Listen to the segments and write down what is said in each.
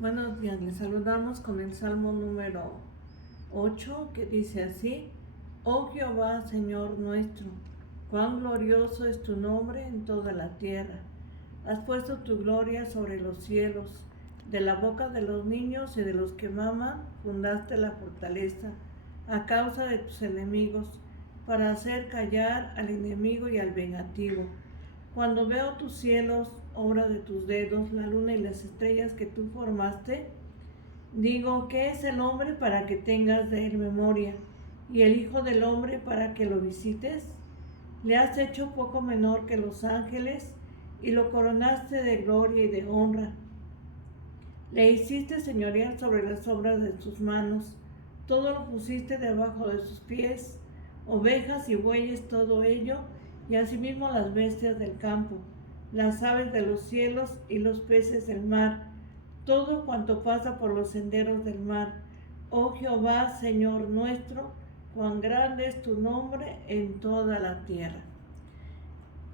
Buenos días, les saludamos con el Salmo número 8 que dice así: Oh Jehová, Señor nuestro, cuán glorioso es tu nombre en toda la tierra. Has puesto tu gloria sobre los cielos. De la boca de los niños y de los que maman fundaste la fortaleza a causa de tus enemigos, para hacer callar al enemigo y al vengativo. Cuando veo tus cielos, obra de tus dedos, la luna y las estrellas que tú formaste, digo, ¿qué es el hombre para que tengas de él memoria, y el hijo del hombre para que lo visites? Le has hecho poco menor que los ángeles, y lo coronaste de gloria y de honra. Le hiciste señorear sobre las obras de sus manos, todo lo pusiste debajo de sus pies, ovejas y bueyes, todo ello, y asimismo las bestias del campo, las aves de los cielos y los peces del mar, todo cuanto pasa por los senderos del mar. Oh Jehová, Señor nuestro, cuán grande es tu nombre en toda la tierra.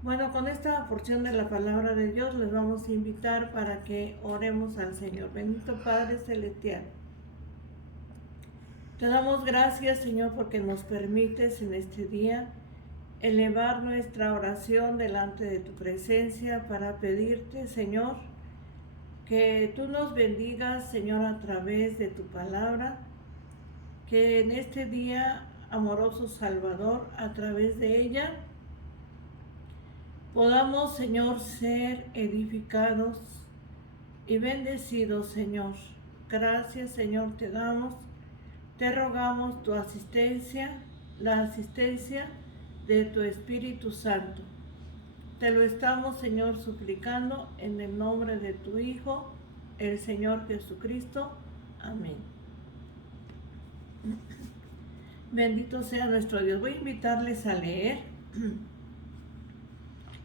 Bueno, con esta porción de la palabra de Dios les vamos a invitar para que oremos al Señor. Bendito Padre Celestial, te damos gracias, Señor, porque nos permites en este día elevar nuestra oración delante de tu presencia para pedirte, Señor, que tú nos bendigas, Señor, a través de tu palabra, que en este día, amoroso Salvador, a través de ella, podamos, Señor, ser edificados y bendecidos, Señor. Gracias, Señor, te damos, te rogamos tu asistencia, la asistencia de tu Espíritu Santo. Te lo estamos, Señor, suplicando en el nombre de tu Hijo, el Señor Jesucristo. Amén. Bendito sea nuestro Dios. Voy a invitarles a leer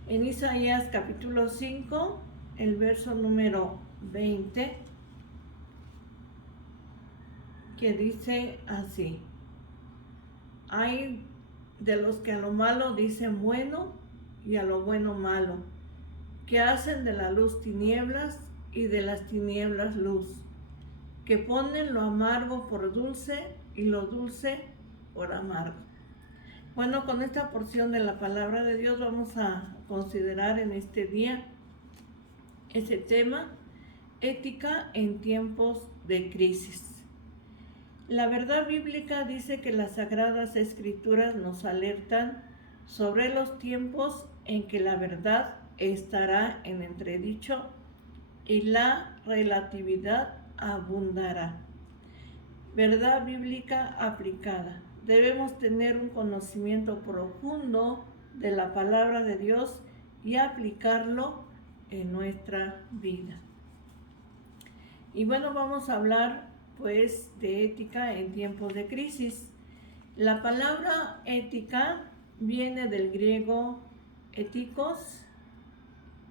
en Isaías capítulo 5, el verso número 20, que dice así: Hay de los que a lo malo dicen bueno y a lo bueno malo, que hacen de la luz tinieblas y de las tinieblas luz, que ponen lo amargo por dulce y lo dulce por amargo. Bueno, con esta porción de la palabra de Dios vamos a considerar en este día ese tema: ética en tiempos de crisis. La verdad bíblica dice que las Sagradas Escrituras nos alertan sobre los tiempos en que la verdad estará en entredicho y la relatividad abundará. Verdad bíblica aplicada. Debemos tener un conocimiento profundo de la palabra de Dios y aplicarlo en nuestra vida. Y bueno, vamos a hablar pues de ética en tiempos de crisis. La palabra ética viene del griego éticos,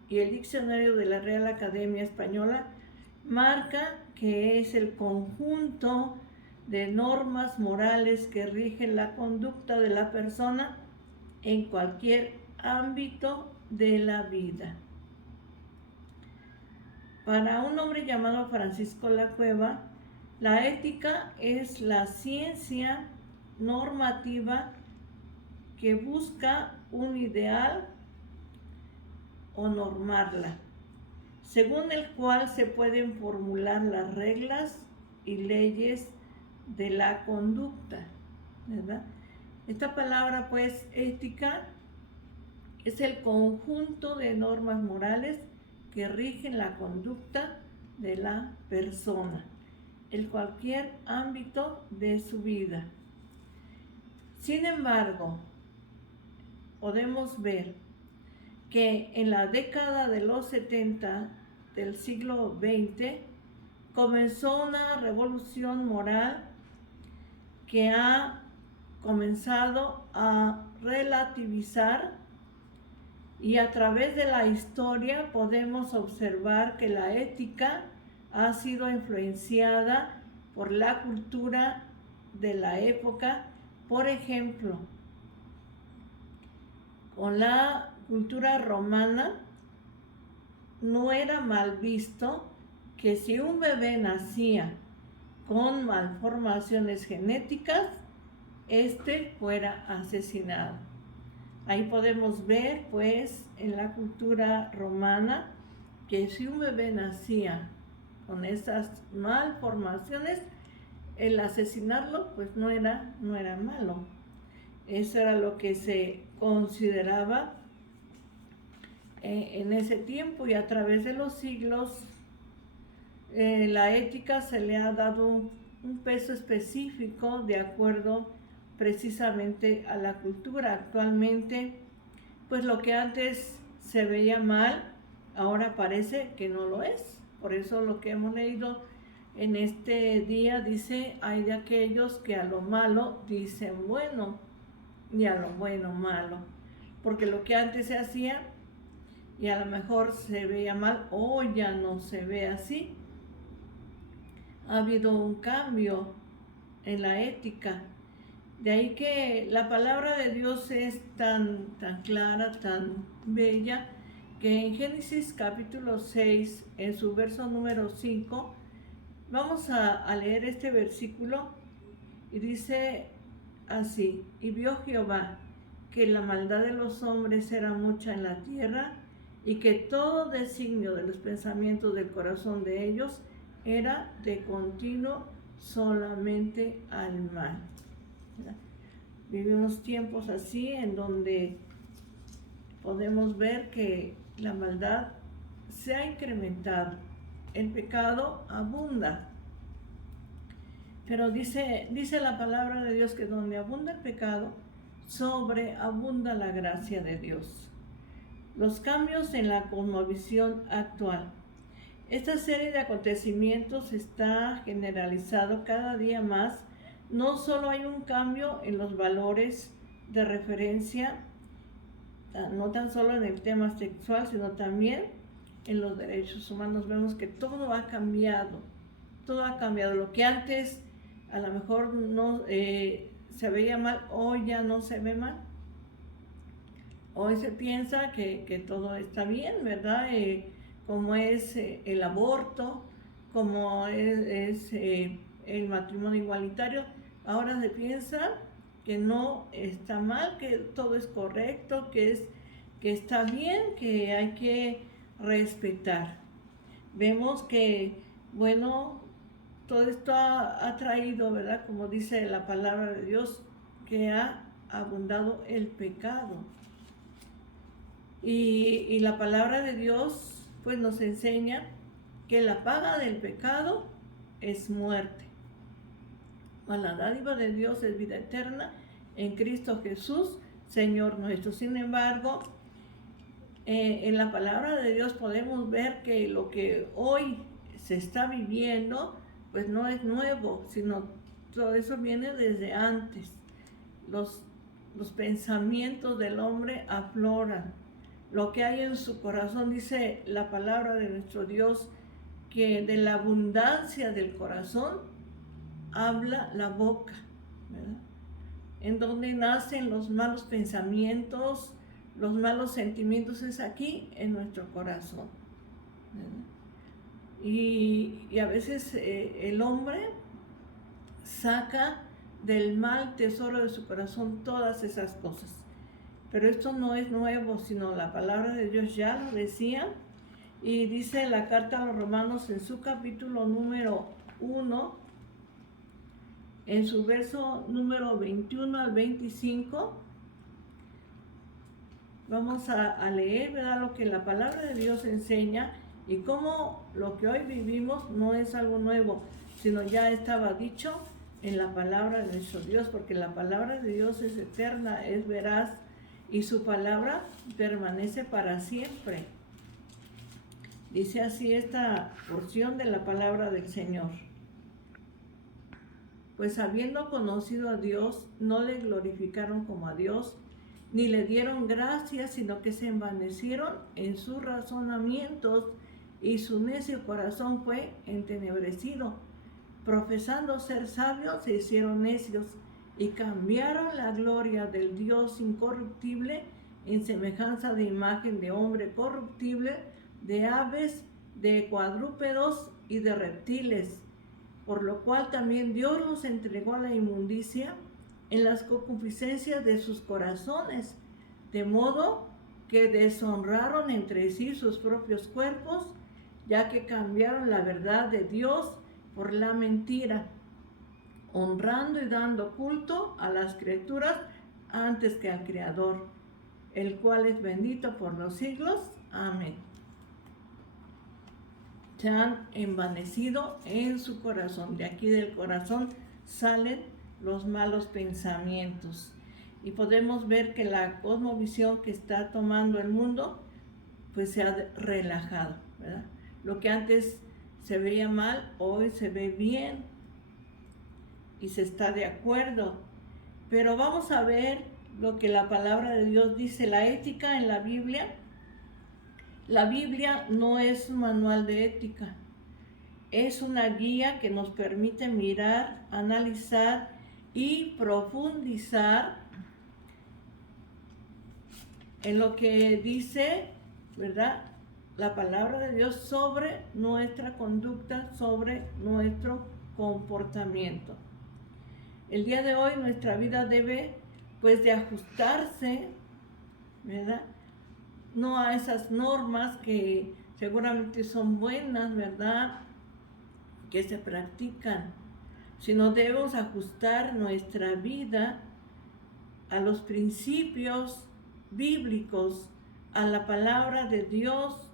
y el diccionario de la Real Academia Española marca que es el conjunto de normas morales que rigen la conducta de la persona en cualquier ámbito de la vida. Para un hombre llamado Francisco Lacueva, la ética es la ciencia normativa que busca un ideal o normarla, según el cual se pueden formular las reglas y leyes de la conducta, ¿verdad? Esta palabra, pues, ética, es el conjunto de normas morales que rigen la conducta de la persona en cualquier ámbito de su vida. Sin embargo, podemos ver que en la década de los 70 del siglo XX comenzó una revolución moral que ha comenzado a relativizar, y a través de la historia podemos observar que la ética ha sido influenciada por la cultura de la época. Por ejemplo, con la cultura romana no era mal visto que si un bebé nacía con malformaciones genéticas, éste fuera asesinado. Ahí podemos ver, pues, en la cultura romana, que si un bebé nacía con esas malformaciones, el asesinarlo, pues no era malo. Eso era lo que se consideraba en ese tiempo, y a través de los siglos la ética se le ha dado un peso específico de acuerdo precisamente a la cultura. Actualmente, pues lo que antes se veía mal, ahora parece que no lo es. Por eso lo que hemos leído en este día dice: hay de aquellos que a lo malo dicen bueno y a lo bueno malo. Porque lo que antes se hacía y a lo mejor se veía mal, hoy ya no se ve así. Ha habido un cambio en la ética. De ahí que la palabra de Dios es tan clara, tan bella, que en Génesis capítulo 6, en su verso número 5, vamos a leer este versículo, y dice así: y vio Jehová que la maldad de los hombres era mucha en la tierra, y que todo designio de los pensamientos del corazón de ellos era de continuo solamente al mal. Vivimos tiempos así en donde podemos ver que la maldad se ha incrementado, el pecado abunda. Pero dice la palabra de Dios que donde abunda el pecado, sobreabunda la gracia de Dios. Los cambios en la cosmovisión actual. Esta serie de acontecimientos está generalizado cada día más. No solo hay un cambio en los valores de referencia, no tan solo en el tema sexual, sino también en los derechos humanos. Vemos que todo ha cambiado, Lo que antes a lo mejor no se veía mal, hoy ya no se ve mal. Hoy se piensa que todo está bien, ¿verdad? Como es el aborto, como es el matrimonio igualitario. Ahora se piensa que no está mal, que todo es correcto, que está bien, que hay que respetar. Vemos que, bueno, todo esto ha traído, ¿verdad? Como dice la palabra de Dios, que ha abundado el pecado. Y la palabra de Dios, pues, nos enseña que la paga del pecado es muerte. La dádiva de Dios es vida eterna en Cristo Jesús, Señor nuestro. Sin embargo, en la palabra de Dios podemos ver que lo que hoy se está viviendo, pues no es nuevo, sino todo eso viene desde antes. Los pensamientos del hombre afloran. Lo que hay en su corazón, dice la palabra de nuestro Dios, que de la abundancia del corazón habla la boca, ¿verdad? En donde nacen los malos pensamientos, los malos sentimientos, es aquí en nuestro corazón, ¿verdad? Y a veces el hombre saca del mal tesoro de su corazón todas esas cosas. Pero esto no es nuevo, sino la palabra de Dios ya lo decía, y dice la carta a los Romanos en su capítulo número 1, en su verso número 21 al 25, vamos a leer, ¿verdad?, lo que la palabra de Dios enseña, y cómo lo que hoy vivimos no es algo nuevo, sino ya estaba dicho en la palabra de nuestro Dios, porque la palabra de Dios es eterna, es veraz, y su palabra permanece para siempre. Dice así esta porción de la palabra del Señor: pues habiendo conocido a Dios, no le glorificaron como a Dios, ni le dieron gracias, sino que se envanecieron en sus razonamientos, y su necio corazón fue entenebrecido. Profesando ser sabios, se hicieron necios, y cambiaron la gloria del Dios incorruptible en semejanza de imagen de hombre corruptible, de aves, de cuadrúpedos y de reptiles, por lo cual también Dios los entregó a la inmundicia en las concupiscencias de sus corazones, de modo que deshonraron entre sí sus propios cuerpos, ya que cambiaron la verdad de Dios por la mentira, honrando y dando culto a las criaturas antes que al Creador, el cual es bendito por los siglos. Amén. Se han envanecido en su corazón. De aquí del corazón salen los malos pensamientos. Y podemos ver que la cosmovisión que está tomando el mundo, pues se ha relajado, ¿verdad? Lo que antes se veía mal, hoy se ve bien y se está de acuerdo. Pero vamos a ver lo que la palabra de Dios dice, la ética en la Biblia. La Biblia no es un manual de ética, es una guía que nos permite mirar, analizar y profundizar en lo que dice, ¿verdad?, la palabra de Dios sobre nuestra conducta, sobre nuestro comportamiento. El día de hoy nuestra vida debe, pues, de ajustarse, ¿verdad?, no a esas normas que seguramente son buenas, ¿verdad?, que se practican, sino debemos ajustar nuestra vida a los principios bíblicos, a la palabra de Dios,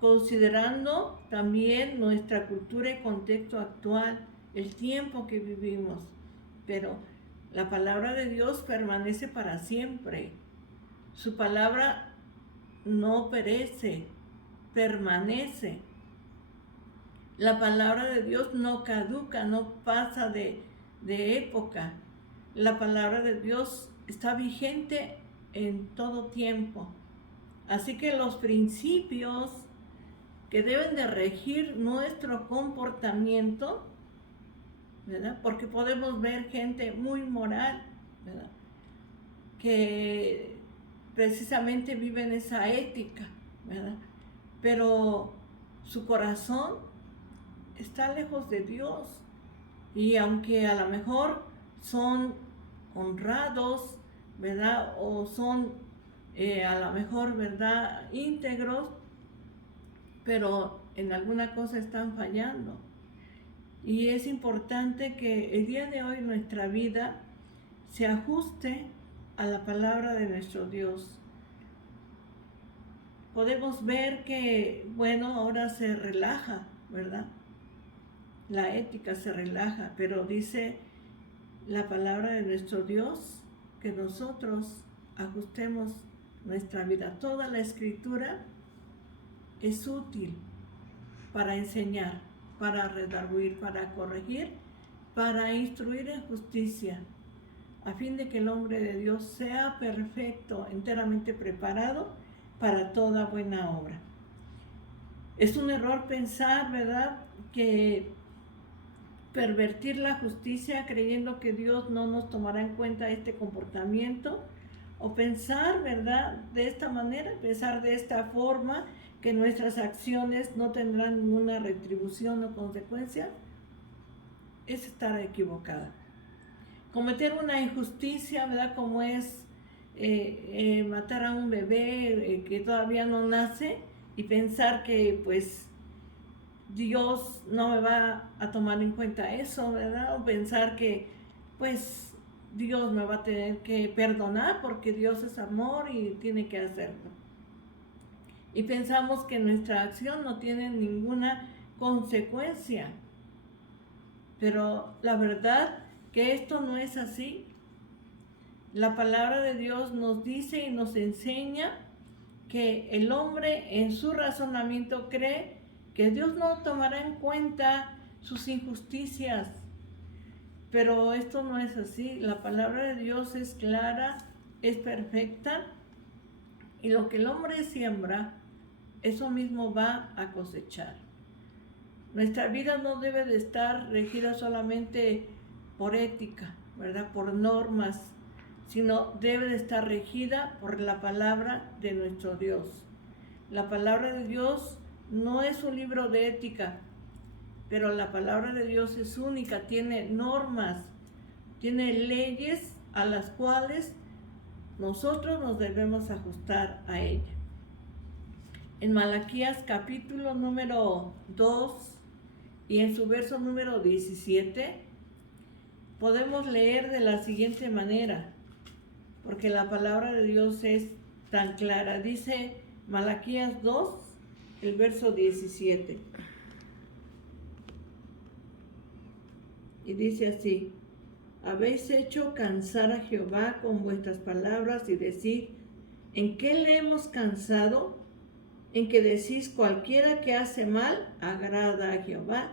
considerando también nuestra cultura y contexto actual, el tiempo que vivimos. Pero la palabra de Dios permanece para siempre. Su palabra no perece, permanece. La palabra de Dios no caduca, no pasa de época. La palabra de Dios está vigente en todo tiempo. Así que los principios que deben de regir nuestro comportamiento, ¿verdad?, porque podemos ver gente muy moral, ¿verdad?, que precisamente viven esa ética, ¿verdad?, pero su corazón está lejos de Dios. Y aunque a lo mejor son honrados, ¿verdad?, o son a lo mejor, ¿verdad?, íntegros, pero en alguna cosa están fallando. Y es importante que el día de hoy nuestra vida se ajuste a la palabra de nuestro Dios. Podemos ver que, bueno, ahora se relaja, ¿verdad?, la ética se relaja, pero dice la palabra de nuestro Dios que nosotros ajustemos nuestra vida. Toda la escritura es útil para enseñar, para redarguir, para corregir, para instruir en justicia, a fin de que el hombre de Dios sea perfecto, enteramente preparado para toda buena obra. Es un error pensar, ¿verdad?, que pervertir la justicia creyendo que Dios no nos tomará en cuenta este comportamiento, o pensar, ¿verdad?, de esta manera, pensar de esta forma, que nuestras acciones no tendrán ninguna retribución o consecuencia, es estar equivocada. Cometer una injusticia, ¿verdad?, como es matar a un bebé que todavía no nace, y pensar que pues Dios no me va a tomar en cuenta eso, ¿verdad? O pensar que pues Dios me va a tener que perdonar porque Dios es amor y tiene que hacerlo. Y pensamos que nuestra acción no tiene ninguna consecuencia. Pero la verdad que esto no es así. La palabra de Dios nos dice y nos enseña que el hombre en su razonamiento cree que Dios no tomará en cuenta sus injusticias. Pero esto no es así. La palabra de Dios es clara, es perfecta, y lo que el hombre siembra, eso mismo va a cosechar. Nuestra vida no debe de estar regida solamente por ética, ¿verdad?, por normas, sino debe de estar regida por la palabra de nuestro Dios. La palabra de Dios no es un libro de ética, pero la palabra de Dios es única, tiene normas, tiene leyes a las cuales nosotros nos debemos ajustar a ella. En Malaquías capítulo número 2 y en su verso número 17, podemos leer de la siguiente manera, porque la palabra de Dios es tan clara. Dice Malaquías 2, el verso 17. Y dice así: habéis hecho cansar a Jehová con vuestras palabras y decir, ¿en qué le hemos cansado? En que decís, cualquiera que hace mal agrada a Jehová.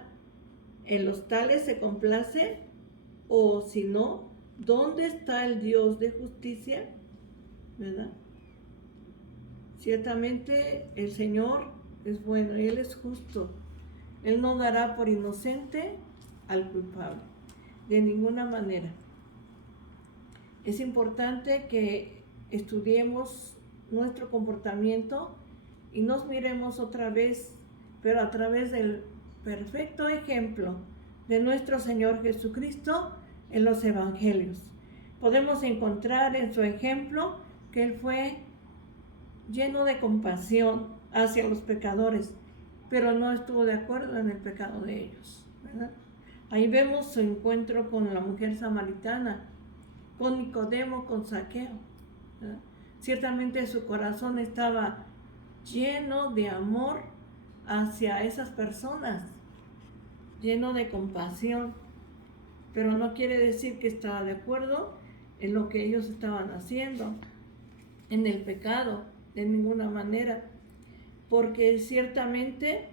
¿En los tales se complace? O si no, ¿dónde está el Dios de justicia? ¿Verdad? Ciertamente el Señor es bueno y Él es justo. Él no dará por inocente al culpable, de ninguna manera. Es importante que estudiemos nuestro comportamiento y nos miremos otra vez, pero a través del perfecto ejemplo de nuestro Señor Jesucristo en los evangelios. Podemos encontrar en su ejemplo que Él fue lleno de compasión hacia los pecadores, pero no estuvo de acuerdo en el pecado de ellos, ¿verdad? Ahí vemos su encuentro con la mujer samaritana, con Nicodemo, con Zaqueo, ¿verdad? Ciertamente su corazón estaba lleno de amor hacia esas personas, lleno de compasión, pero no quiere decir que estaba de acuerdo en lo que ellos estaban haciendo, en el pecado, de ninguna manera, porque ciertamente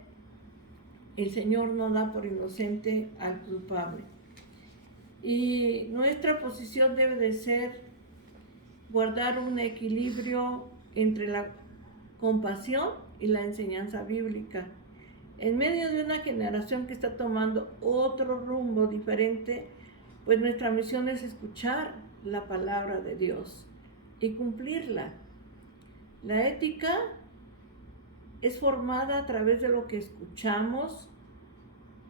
el Señor no da por inocente al culpable. Y nuestra posición debe de ser guardar un equilibrio entre la compasión y la enseñanza bíblica. En medio de una generación que está tomando otro rumbo diferente, pues nuestra misión es escuchar la palabra de Dios y cumplirla. La ética es formada a través de lo que escuchamos,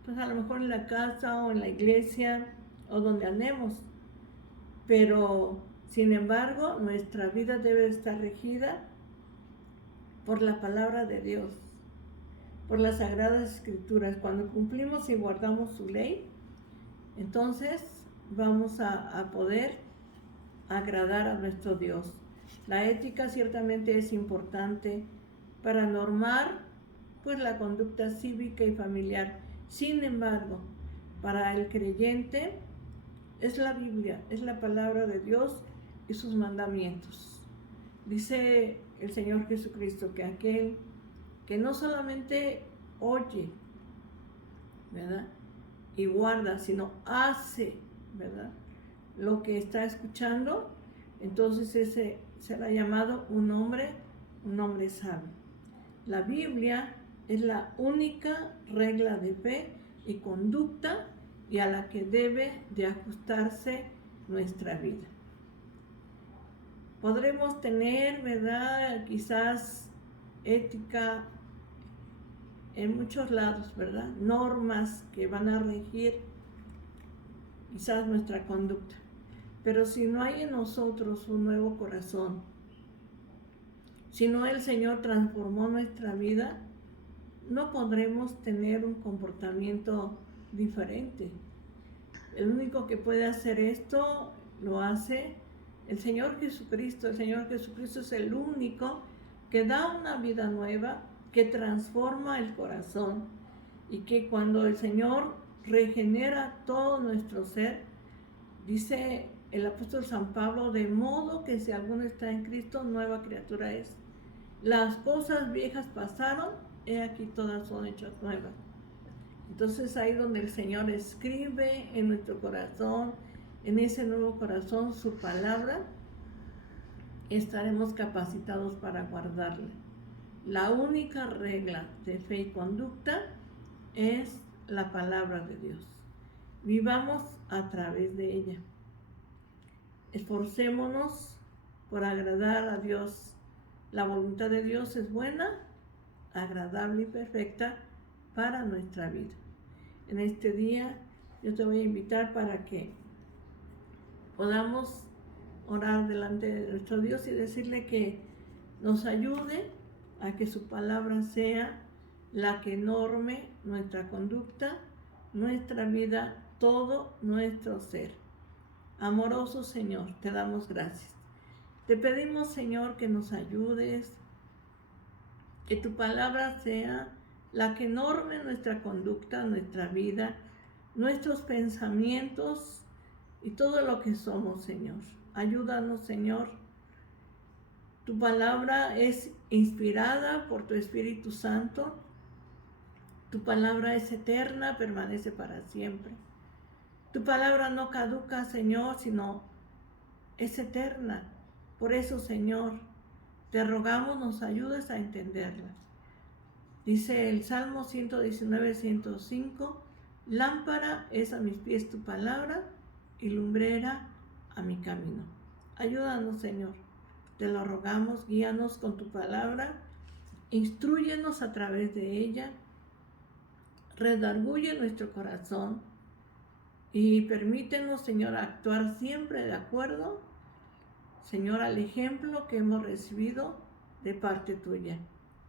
pues a lo mejor en la casa o en la iglesia o donde andemos, pero sin embargo nuestra vida debe estar regida por la palabra de Dios, por las sagradas escrituras. Cuando cumplimos y guardamos su ley, entonces vamos a poder agradar a nuestro Dios. La ética ciertamente es importante para normar pues la conducta cívica y familiar. Sin embargo, para el creyente es la Biblia, es la palabra de Dios y sus mandamientos. Dice el Señor Jesucristo que aquel que no solamente oye, ¿verdad?, y guarda, sino hace, ¿verdad?, lo que está escuchando, entonces ese será llamado un hombre sabio. La Biblia es la única regla de fe y conducta y a la que debe de ajustarse nuestra vida. Podremos tener, ¿verdad?, quizás ética en muchos lados, ¿verdad?, normas que van a regir quizás nuestra conducta. Pero si no hay en nosotros un nuevo corazón, si no el Señor transformó nuestra vida, no podremos tener un comportamiento diferente. El único que puede hacer esto lo hace el Señor Jesucristo. El Señor Jesucristo es el único que da una vida nueva, que transforma el corazón y que cuando el Señor regenera todo nuestro ser, dice el apóstol San Pablo, de modo que si alguno está en Cristo, nueva criatura es. Las cosas viejas pasaron, he aquí todas son hechas nuevas. Entonces ahí donde el Señor escribe en nuestro corazón, en ese nuevo corazón, su palabra, estaremos capacitados para guardarla. La única regla de fe y conducta es la palabra de Dios. Vivamos a través de ella. Esforcémonos por agradar a Dios. La voluntad de Dios es buena, agradable y perfecta para nuestra vida. en este día, yo te voy a invitar para que podamos orar delante de nuestro Dios y decirle que nos ayude a que su palabra sea la que norme nuestra conducta, nuestra vida, todo nuestro ser. Amoroso Señor, te damos gracias. Te pedimos, Señor, que nos ayudes, que tu palabra sea la que norme nuestra conducta, nuestra vida, nuestros pensamientos y todo lo que somos, Señor. Ayúdanos, Señor. Tu palabra es inspirada por tu Espíritu Santo. Tu palabra es eterna, permanece para siempre. Tu palabra no caduca, Señor, sino es eterna. Por eso, Señor, te rogamos nos ayudes a entenderla. Dice el Salmo 119, 105, lámpara es a mis pies tu palabra y lumbrera a mi camino. Ayúdanos, Señor, te lo rogamos, guíanos con tu palabra, instrúyenos a través de ella, redarguye nuestro corazón y permítenos, Señor, actuar siempre de acuerdo, Señor, al ejemplo que hemos recibido de parte tuya.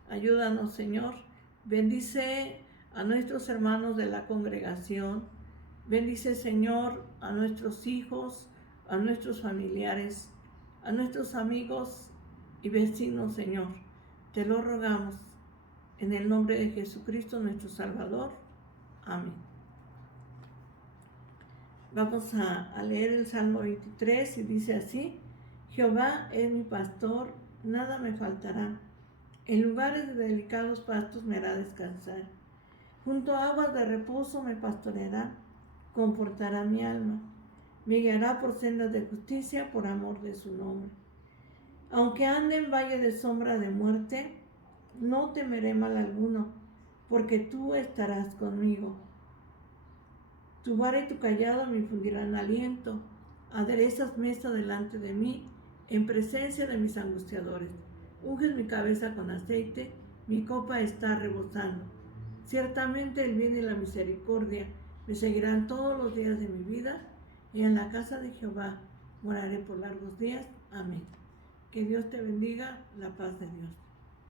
Ayúdanos, Señor, bendice a nuestros hermanos de la congregación, bendice, Señor, a nuestros hijos, a nuestros familiares, a nuestros amigos y vecinos, Señor. Te lo rogamos en el nombre de Jesucristo, nuestro Salvador. Amén. Vamos a leer el Salmo 23 y dice así: Jehová es mi pastor, nada me faltará. En lugares de delicados pastos me hará descansar. Junto a aguas de reposo me pastoreará, confortará mi alma. Me guiará por sendas de justicia por amor de su nombre. Aunque ande en valle de sombra de muerte, no temeré mal alguno, porque tú estarás conmigo. Tu vara y tu cayado me infundirán aliento. Aderezas mesa delante de mí, en presencia de mis angustiadores. Unges mi cabeza con aceite, mi copa está rebosando. Ciertamente el bien y la misericordia me seguirán todos los días de mi vida, y en la casa de Jehová moraré por largos días. Amén. Que Dios te bendiga, la paz de Dios.